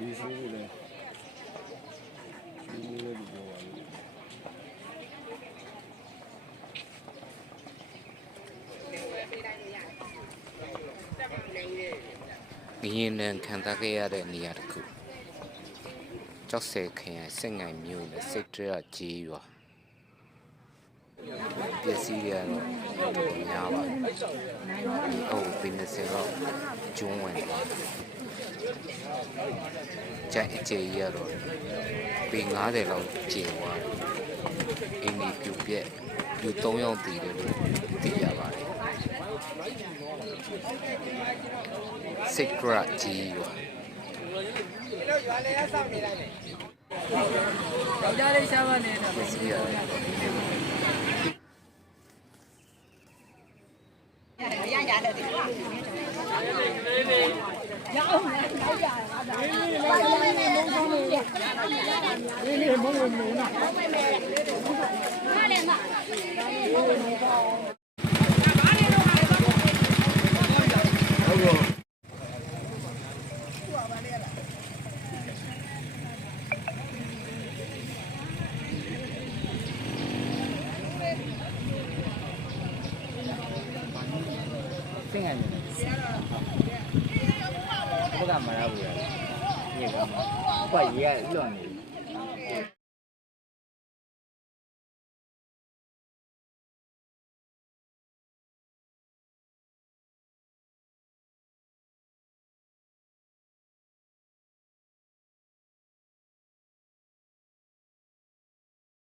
ဒီဆိုးလို့လည်းဒီလိုလည်းပြောပါလို့ငရင်နံခံစားခဲ့ရတဲ့နေရာတစ်ခုကြောက်စဲခရိုင်စက်ငိုင်မြို့နဲ့စိတ်တရကြီးရွာပျက်စီးရတော့တော်တော်များပါတယ်ဒီအု ပ်ပင်20တော့ကျုံးဝင်သွားတယ်ကြိုက်အကျယ်ကြီးရတော့ပေ90လောက်ကျယ်သွားတယ်အင်းဒီပြူပြက်လူ3ယောက်တည်တယ်လို့သိရပါတယ်စိတ်ကရကြီးရွာယောက်ျားလေးရှားပါနေတော့ပျက်စီးရတယ်သင်္ကန်းနေတယ် ဘု ရားမရဘူးညေကမှာဘာရေကလွန်နေ